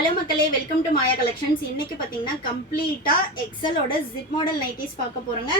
Hello மக்களே, welcome to Maya collections. இன்னைக்கு பார்த்தீங்கன்னா கம்ப்ளீட்டாக எக்ஸலோட ஜிப் மாடல் நைட்டிஸ் பார்க்க போகிறோங்க.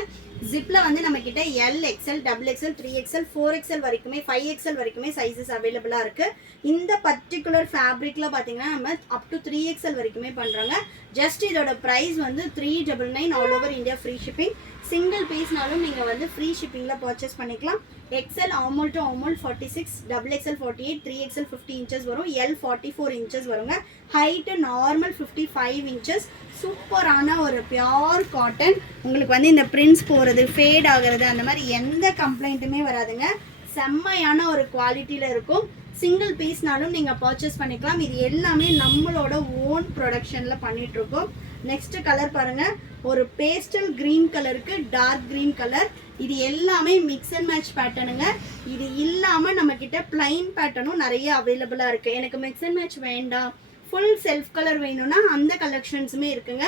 ஜிப்பில் வந்து நம்மக்கிட்ட L XL, double XL, 3XL, 4XL வரைக்குமே 5XL வரைக்குமே சைஸஸ் அவைலபிளாக இருக்குது. இந்த பர்டிகுலர் ஃபேப்ரிக்கில் பார்த்தீங்கன்னா நம்ம அப் டு 3XL வரைக்குமே பண்ணுறோங்க. ஜஸ்ட் இதோட ப்ரைஸ் வந்து 399 all over India free shipping. Single பீஸ்னாலும் நீங்கள் வந்து ஃப்ரீ ஷிப்பிங்கில் பர்ச்சேஸ் பண்ணிக்கலாம். XL armhole to armhole 46, double XL 48, 3XL 50 inches வரும், எல் 44 இன்ச்சஸ் வருங்க. Height normal 55 inches. சூப்பரான ஒரு பியோர் காட்டன். உங்களுக்கு வந்து இந்த பிரிண்ட்ஸ் போகிறது, ஃபேட் ஆகிறது, அந்த மாதிரி எந்த கம்ப்ளைண்ட்டுமே வராதுங்க. செம்மையான ஒரு குவாலிட்டியில் இருக்கும். சிங்கிள் பீஸ்னாலும் நீங்கள் பர்ச்சேஸ் பண்ணிக்கலாம். இது எல்லாமே நம்மளோட ஓன் ப்ரொடக்ஷனில் பண்ணிகிட்ருக்கோம். நெக்ஸ்ட் கலர் பாருங்கள், ஒரு பேஸ்டல் க்ரீன் கலருக்கு டார்க் க்ரீன் கலர். இது எல்லாமே மிக்ஸ் அண்ட் மேட்ச் பேட்டர்னுங்க. இது இல்லாமல் நம்மக்கிட்ட பிளைன் பேட்டர்னும் நிறைய அவைலபிளாக இருக்குது. எனக்கு மிக்ஸ் அண்ட் மேட்ச் வேண்டாம், ஃபுல் செல்ஃப் கலர் வேணும்னா அந்த கலெக்ஷன்ஸுமே இருக்குங்க.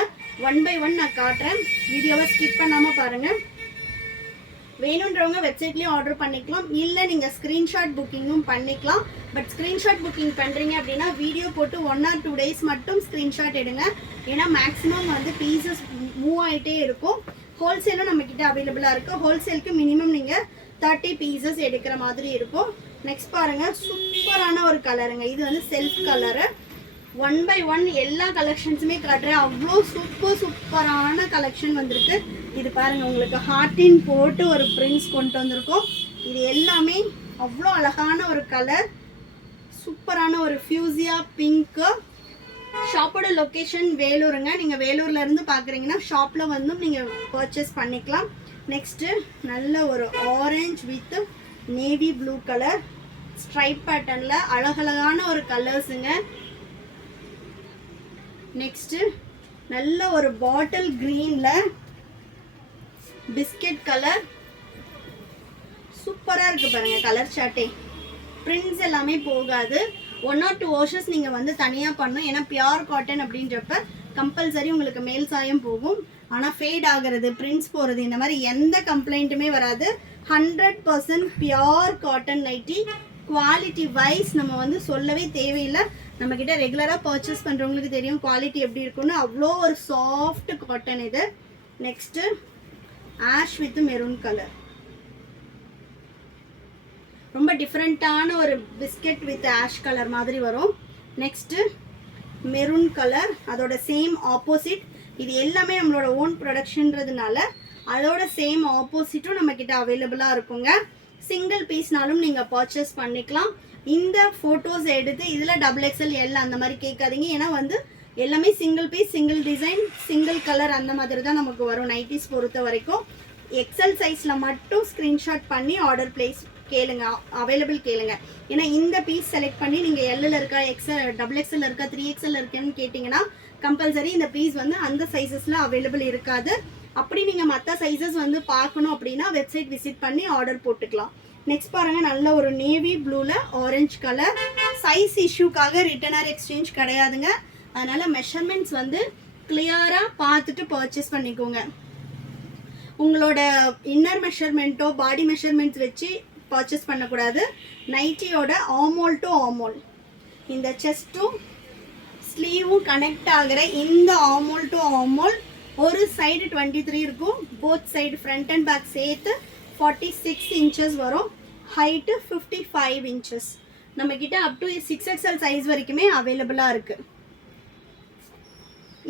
1 by 1 நான் காட்டுறேன், வீடியோவை ஸ்கிப் பண்ணாமல் பாருங்கள். வேணுன்றவங்க வெப்சைட்லேயும் ஆர்டர் பண்ணிக்கலாம், இல்லை நீங்கள் ஸ்க்ரீன்ஷாட் புக்கிங்கும் பண்ணிக்கலாம். பட் ஸ்க்ரீன்ஷாட் புக்கிங் பண்ணுறீங்க அப்படின்னா வீடியோ போட்டு 1 or 2 days மட்டும் ஸ்க்ரீன்ஷாட் எடுங்க. ஏன்னா மேக்ஸிமம் வந்து பீசஸ் மூவ் ஆகிட்டே இருக்கும். ஹோல்சேலும் நம்மக்கிட்ட அவைலபிளாக இருக்குது. ஹோல்சேலுக்கு மினிமம் நீங்கள் 30 பீசஸ் எடுக்கிற மாதிரி இருக்கும். நெக்ஸ்ட் பாருங்கள், சூப்பரான ஒரு கலருங்க. இது வந்து செல்ஃப் கலரு. 1 by 1 எல்லா கலெக்ஷன்ஸுமே காட்டுறேன். அவ்வளோ சூப்பரான கலெக்ஷன் வந்திருக்கு. இது பாருங்கள், உங்களுக்கு ஹார்டின் போட்டு ஒரு பிரிண்ட்ஸ் கொண்டு வந்திருக்கோம். இது எல்லாமே அவ்வளோ அழகான ஒரு கலர், சூப்பரான ஒரு ஃபியூசியா பிங்க்கு. ஷாப்போட லொக்கேஷன் வேலூருங்க. நீங்கள் வேலூர்லேருந்து பார்க்குறீங்கன்னா ஷாப்பில் வந்து நீங்கள் பர்ச்சேஸ் பண்ணிக்கலாம். நெக்ஸ்ட்டு நல்ல ஒரு orange with navy blue colour stripe பேட்டர்னில் அழகழகான ஒரு கலர்ஸுங்க. நெக்ஸ்ட்டு நல்ல ஒரு பாட்டில் க்ரீனில் பிஸ்கெட் கலர். சூப்பராக இருக்குது பாருங்கள் கலர் சார்ட்டே. பிரிண்ட்ஸ் எல்லாமே போகாது. 1 or 2 வாஷஸ் நீங்கள் வந்து தனியாக பண்ணணும். ஏன்னா பியோர் காட்டன் அப்படின்றப்ப கம்பல்சரி உங்களுக்கு மேல் சாயம் போகும். ஆனால் ஃபேட் ஆகிறது, பிரிண்ட்ஸ் போகிறது, இந்த மாதிரி எந்த கம்ப்ளைண்ட்டுமே வராது. 100% pure cotton nightie. Quality wise நம்ம வந்து சொல்லவே தேவையில்லை. நம்மக்கிட்ட ரெகுலராக பர்ச்சேஸ் பண்ணுறவங்களுக்கு தெரியும் குவாலிட்டி எப்படி இருக்குன்னு. அவ்வளோ ஒரு சாஃப்ட் காட்டன் இது. Next ash with maroon colour, ரொம்ப டிஃப்ரெண்ட்டான ஒரு பிஸ்கெட் வித் ஆஷ் கலர் மாதிரி வரும். நெக்ஸ்ட்டு மெரூன் கலர், அதோட சேம் ஆப்போசிட். இது எல்லாமே நம்மளோட ஓன் ப்ரொடக்ஷன்றதுனால அதோட சேம் ஆப்போசிட்டும் நம்மக்கிட்ட அவைலபிளாக இருக்குங்க. சிங்கிள் பீஸ்னாலும் நீங்கள் பர்ச்சேஸ் பண்ணிக்கலாம். இந்த ஃபோட்டோஸ் எடுத்து இதில் டபுள் எக்ஸல் எல் அந்த மாதிரி கேட்காதீங்க. ஏன்னா வந்து எல்லாமே single piece, single design, single colour அந்த மாதிரி தான் நமக்கு வரும் நைட்டிஸ் பொறுத்த வரைக்கும். எக்ஸல் சைஸில் மட்டும் ஸ்க்ரீன்ஷாட் பண்ணி ஆர்டர் பிளேஸ் கேளுங்க, அவைலபிள் கேளுங்க. ஏன்னா இந்த பீஸ் செலக்ட் பண்ணி நீங்கள் எல்லில் இருக்கா, எக்ஸல், டபுள் எக்ஸல் இருக்கா, 3XL இருக்குன்னு கேட்டிங்கன்னா கம்பல்சரி இந்த பீஸ் வந்து அந்த சைஸஸில் அவைலபிள் இருக்காது. அப்படி நீங்கள் மற்ற சைஸஸ் வந்து பார்க்கணும் அப்படின்னா வெப்சைட் விசிட் பண்ணி ஆர்டர் போட்டுக்கலாம். நெக்ஸ்ட் பாருங்கள், நல்ல ஒரு நேவி ப்ளூவில் ஆரஞ்சு கலர். சைஸ் இஷ்யூக்காக ரிட்டர்ன் ஆர் எக்ஸ்சேஞ்ச் கிடையாதுங்க. அதனால் மெஷர்மெண்ட்ஸ் வந்து கிளியராக பார்த்துட்டு பர்ச்சேஸ் பண்ணிக்கோங்க. உங்களோட இன்னர் மெஷர்மெண்ட்டோ பாடி மெஷர்மெண்ட்ஸ் வச்சு பர்ச்சேஸ் பண்ணக்கூடாது. நைட்டியோட ஆமோல் டு ஆமோல், இந்த செஸ்ட்டும் ஸ்லீவும் கனெக்ட் ஆகிற இந்த ஆமோல் டு ஆமோல் ஒரு சைடு 23 இருக்கும். Both side front and back சேர்த்து 46 இன்ச்சஸ் வரும். Height 55 inches. நம்மக்கிட்ட அப் டு 6XL சைஸ் வரைக்குமே அவைலபிளாக இருக்குது.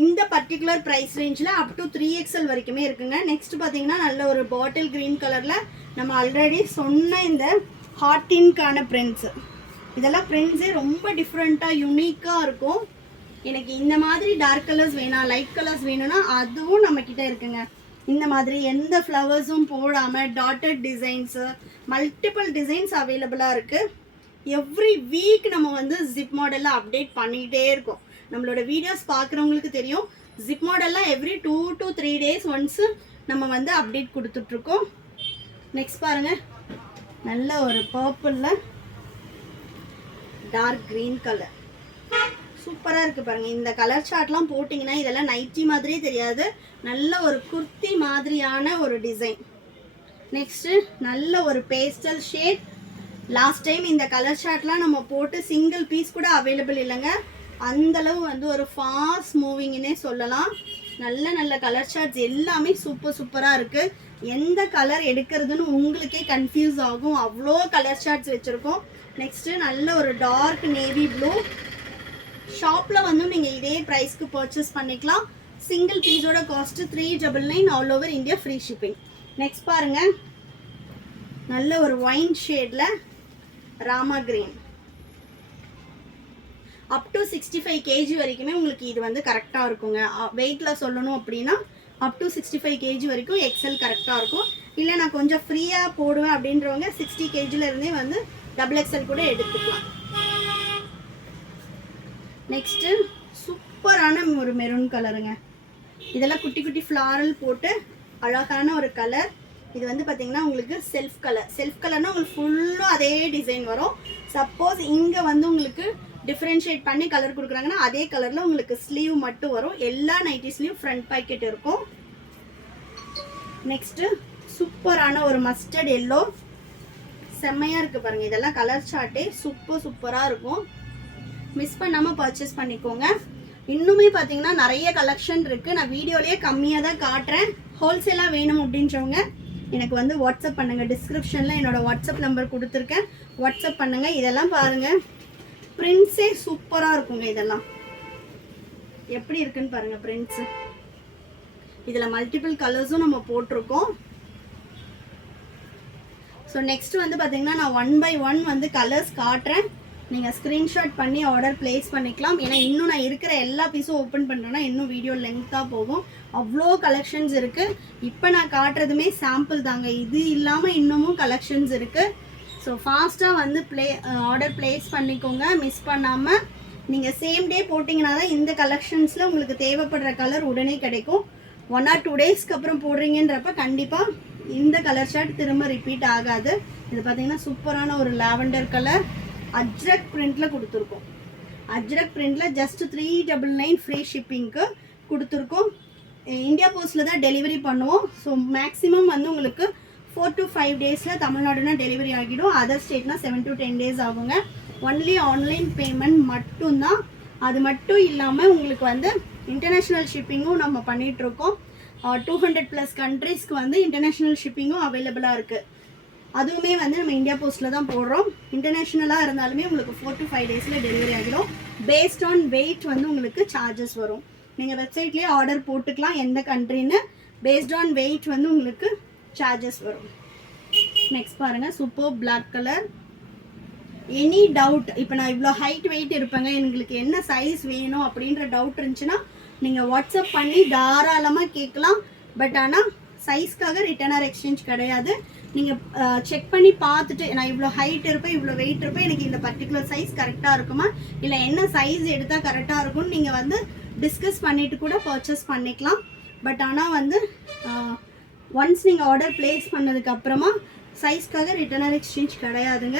இந்த பர்டிகுலர் ப்ரைஸ் ரேஞ்சில் அப் டு 3XL வரைக்குமே இருக்குங்க. நெக்ஸ்ட் பார்த்தீங்கன்னா நல்ல ஒரு பாட்டில் க்ரீன் கலரில் நம்ம ஆல்ரெடி சொன்ன இந்த ஹார்டின்கான பிரிண்ட்ஸு. இதெல்லாம் பிரிண்ட்ஸே ரொம்ப டிஃப்ரெண்ட்டாக யூனிக்காக இருக்கும். எனக்கு இந்த மாதிரி டார்க் கலர்ஸ் வேணாம், லைட் கலர்ஸ் வேணும்னா அதுவும் நம்மக்கிட்ட இருக்குங்க. இந்த மாதிரி எந்த ஃப்ளவர்ஸும் போடாமல் டாட்டட் டிசைன்ஸு, மல்டிபிள் டிசைன்ஸ் அவைலபிளாக இருக்குது. எவ்ரி வீக் நம்ம வந்து ஜிப் மாடலில் அப்டேட் பண்ணிகிட்டே இருக்கோம். நம்மளோட வீடியோஸ் பார்க்குறவங்களுக்கு தெரியும், ஜிப் மாடல்லாம் எவ்ரி 2 to 3 days ஒன்ஸு நம்ம வந்து அப்டேட் கொடுத்துட்ருக்கோம். நெக்ஸ்ட் பாருங்கள், நல்ல ஒரு பர்பிளில் டார்க் க்ரீன் கலர் சூப்பராக இருக்குது பாருங்கள். இந்த கலர் சார்ட்லாம் போட்டிங்கன்னா இதெல்லாம் நைட்டி மாதிரியே தெரியாது, நல்ல ஒரு குர்த்தி மாதிரியான ஒரு டிசைன். நெக்ஸ்ட்டு நல்ல ஒரு பேஸ்டல் ஷேட். லாஸ்ட் டைம் இந்த கலர் சார்ட்லாம் நம்ம போட்டு சிங்கிள் பீஸ் கூட அவைலபிள் இல்லைங்க. அந்தளவு வந்து ஒரு ஃபாஸ்ட் மூவிங்னே சொல்லலாம். நல்ல நல்ல கலர் சார்ட்ஸ் எல்லாமே சூப்பராக இருக்குது. எந்த கலர் எடுக்கிறதுன்னு உங்களுக்கே கன்ஃபியூஸ் ஆகும், அவ்வளோ கலர் சார்ட்ஸ் வச்சுருக்கோம். நெக்ஸ்ட்டு நல்ல ஒரு டார்க் நேவி ப்ளூ. ஷாப்பில் வந்து நீங்கள் இதே ப்ரைஸ்க்கு பர்ச்சேஸ் பண்ணிக்கலாம். சிங்கிள் பீஸோட cost 399 all over India, free shipping. Next பாருங்கள், நல்ல ஒரு ஒயின் ஷேடில் Rama green. Up to 65 kg வரைக்குமே உங்களுக்கு இது வந்து கரெக்டாக இருக்குங்க. வெயிட்டில் சொல்லணும் அப்படின்னா அப் டு 65 kg வரைக்கும் எக்ஸல் கரெக்டாக இருக்கும். இல்லை நான் கொஞ்சம் ஃப்ரீயாக போடுவேன் அப்படின்றவங்க 60 kgலேருந்தே வந்து XXL கூட எடுத்துக்கலாம். நெக்ஸ்ட்டு சூப்பரான ஒரு மெரூன் கலருங்க. இதெல்லாம் குட்டி குட்டி ஃப்ளாரல் போட்டு அழகான ஒரு கலர். இது வந்து பார்த்தீங்கன்னா உங்களுக்கு செல்ஃப் கலர்னால் உங்களுக்கு ஃபுல்லும் அதே டிசைன் வரும். சப்போஸ் இங்கே வந்து உங்களுக்கு டிஃப்ரென்ஷியேட் பண்ணி கலர் கொடுக்குறாங்கன்னா அதே கலரில் உங்களுக்கு ஸ்லீவ் மட்டும் வரும். எல்லா நைட்டிஸ்லேயும் ஃப்ரண்ட் பாக்கெட் இருக்கும். நெக்ஸ்ட்டு சூப்பரான ஒரு மஸ்டர்ட் எல்லோ, செம்மையாக இருக்குது பாருங்கள். இதெல்லாம் கலர் சார்ட்டே சூப்பராக இருக்கும். மிஸ் பண்ணாமல் பர்ச்சேஸ் பண்ணிக்கோங்க. இன்னுமே பார்த்தீங்கன்னா நிறைய கலெக்ஷன் இருக்குது. நான் வீடியோலேயே கம்மியாக தான் காட்டுறேன். ஹோல்சேலாக வேணும் அப்படின்றவங்க எனக்கு வந்து வாட்ஸ்அப் பண்ணுங்கள். டிஸ்கிரிப்ஷனில் என்னோடய வாட்ஸ்அப் நம்பர் கொடுத்துருக்கேன், வாட்ஸ்அப் பண்ணுங்கள். இதெல்லாம் பாருங்கள், பிரிண்ட்ஸே சூப்பராக இருக்குங்க. இதெல்லாம் எப்படி இருக்குன்னு பாருங்கள் பிரிண்ட்ஸு. இதில் மல்டிபிள் கலர்ஸும் நம்ம போட்டிருக்கோம். ஸோ நெக்ஸ்ட் வந்து பார்த்தீங்கன்னா நான் 1 by 1 வந்து கலர்ஸ் காட்டுறேன். நீங்கள் ஸ்க்ரீன்ஷாட் பண்ணி ஆர்டர் ப்ளேஸ் பண்ணிக்கலாம். ஏன்னா இன்னும் நான் இருக்கிற எல்லா பீஸும் ஓப்பன் பண்ணுறேன்னா இன்னும் வீடியோ லெங்க்த்தாக போகும். அவ்வளோ கலெக்ஷன்ஸ் இருக்குது. இப்போ நான் காட்டுறதுமே சாம்பிள் தாங்க, இது இல்லாமல் இன்னமும் கலெக்ஷன்ஸ் இருக்குது. ஸோ ஃபாஸ்ட்டாக வந்து ஆர்டர் ப்ளேஸ் பண்ணிக்கோங்க, மிஸ் பண்ணாமல். நீங்கள் சேம் டே போட்டிங்கன்னா தான் இந்த கலெக்ஷன்ஸில் உங்களுக்கு தேவைப்படுற கலர் உடனே கிடைக்கும். 1 or 2 டேஸ்க்கு அப்புறம் போடுறீங்கன்றப்ப கண்டிப்பாக இந்த கலர் ஷர்ட் திரும்ப ரிப்பீட் ஆகாது. இது பார்த்தீங்கன்னா சூப்பரான ஒரு லாவெண்டர் கலர் அஜ்ரக் பிரிண்டில் கொடுத்துருக்கோம். அஜ்ரக் பிரிண்டில் ஜஸ்ட் 399 ஃப்ரீ ஷிப்பிங்க்கு கொடுத்துருக்கோம். இந்தியா போஸ்ட்டில் தான் டெலிவரி பண்ணுவோம். ஸோ மேக்ஸிமம் வந்து உங்களுக்கு 4 to 5 டேஸில் தமிழ்நாடுனா டெலிவரி ஆகிடும். அதர் ஸ்டேட்னா 7 to 10 days ஆகுங்க. ஒன்லி ஆன்லைன் பேமெண்ட் மட்டும்தான். அது மட்டும் இல்லாமல் உங்களுக்கு வந்து இன்டர்நேஷ்னல் ஷிப்பிங்கும் நம்ம பண்ணிகிட்ருக்கோம். 200+ கண்ட்ரீஸ்க்கு வந்து இன்டர்நேஷ்னல் ஷிப்பிங்கும் அவைலபிளாக இருக்குது. அதுவுமே வந்து நம்ம இந்தியா போஸ்ட்டில் தான் போடுறோம். இன்டர்நேஷ்னலாக இருந்தாலுமே உங்களுக்கு 4 to 5 டேஸில் டெலிவரி ஆகிடும். பேஸ்ட் ஆன் வெயிட் வந்து உங்களுக்கு சார்ஜஸ் வரும். நீங்கள் வெப்சைட்லேயே ஆர்டர் போட்டுக்கலாம் எந்த கண்ட்ரின்னு. பேஸ்ட் ஆன் வெயிட் வந்து உங்களுக்கு சார்ஜஸ் வரும். நெக்ஸ்ட் பாருங்கள், super black colour. Any doubt, இப்போ நான் இவ்வளோ ஹைட் வெயிட் இருப்பேங்க, எங்களுக்கு என்ன சைஸ் வேணும் அப்படின்ற டவுட் இருந்துச்சுன்னா நீங்கள் வாட்ஸ்அப் பண்ணி தாராளமாக கேட்கலாம். பட் ஆனால் சைஸ்க்காக ரிட்டர்ன் ஆர் எக்ஸ்சேஞ்ச் கிடையாது. நீங்கள் செக் பண்ணி பார்த்துட்டு நான் இவ்வளோ ஹைட் இருப்பேன், இவ்வளோ வெயிட் இருப்பேன், எனக்கு இந்த பர்டிகுலர் சைஸ் கரெக்டாக இருக்குமா, இல்லை என்ன சைஸ் எடுத்தால் கரெக்டாக இருக்கும்னு நீங்கள் வந்து டிஸ்கஸ் பண்ணிவிட்டு கூட பர்ச்சேஸ் பண்ணிக்கலாம். பட் ஆனால் வந்து ஒன்ஸ் நீங்கள் ஆர்டர் ப்ளேஸ் பண்ணதுக்கப்புறமா சைஸ்க்காக ரிட்டர்ன் ஆர் எக்ஸ்சேஞ்ச் கிடையாதுங்க.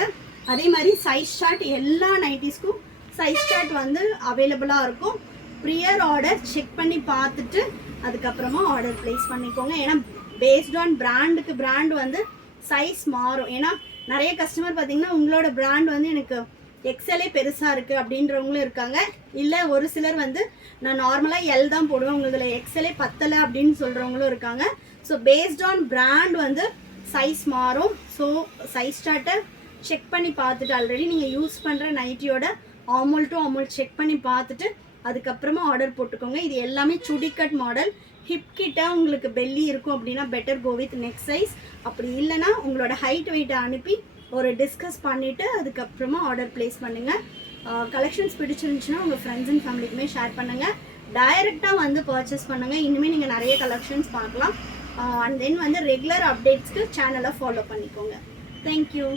அதே மாதிரி சைஸ் சார்ட் எல்லா நைட்டிஸ்க்கும் சைஸ் சார்ட் வந்து அவைலபிளாக இருக்கும். ப்ரியர் ஆர்டர் செக் பண்ணி பார்த்துட்டு அதுக்கப்புறமா ஆர்டர் ப்ளேஸ் பண்ணிக்கோங்க. ஏன்னா பேஸ்ட் ஆன் பிராண்டுக்கு பிராண்ட் வந்து சைஸ் மாறும். ஏன்னா நிறைய கஸ்டமர் பார்த்தீங்கன்னா உங்களோட பிராண்ட் வந்து எனக்கு எக்ஸலே பெருசாக இருக்குது அப்படின்றவங்களும் இருக்காங்க. இல்லை ஒரு சிலர் வந்து நான் நார்மலாக எல் தான் போடுவேன், உங்களுக்கு எக்ஸலே பத்தலை அப்படின்னு சொல்கிறவங்களும் இருக்காங்க. ஸோ பேஸ்ட் ஆன் பிராண்ட் வந்து சைஸ் மாறும். ஸோ சைஸ் சார்ட்டை செக் பண்ணி பார்த்துட்டு ஆல்ரெடி நீங்கள் யூஸ் பண்ணுற நைட்டியோட ஆமோல் டு ஆமோல் செக் பண்ணி பார்த்துட்டு அதுக்கப்புறமா ஆர்டர் போட்டுக்கோங்க. இது எல்லாமே சுடிக்கட் மாடல். ஹிப் கிட்ட உங்களுக்கு பெல்லி இருக்கும் அப்படின்னா better go with neck size. அப்படி இல்லைனா உங்களோட ஹைட் வெயிட்டை அனுப்பி ஒரு டிஸ்கஸ் பண்ணிவிட்டு அதுக்கப்புறமா ஆர்டர் ப்ளேஸ் பண்ணுங்கள். கலெக்ஷன்ஸ் பிடிச்சிருந்துச்சுன்னா உங்கள் ஃப்ரெண்ட்ஸ் அண்ட் ஃபேமிலிக்குமே ஷேர் பண்ணுங்கள். டைரெக்டாக வந்து பர்ச்சேஸ் பண்ணுங்கள். இனிமேல் நீங்கள் நிறைய கலெக்ஷன்ஸ் பார்க்கலாம். அண்ட் தென் வந்து ரெகுலர் அப்டேட்ஸ்க்கு சேனலை ஃபாலோ பண்ணிக்கோங்க. தேங்க்யூ.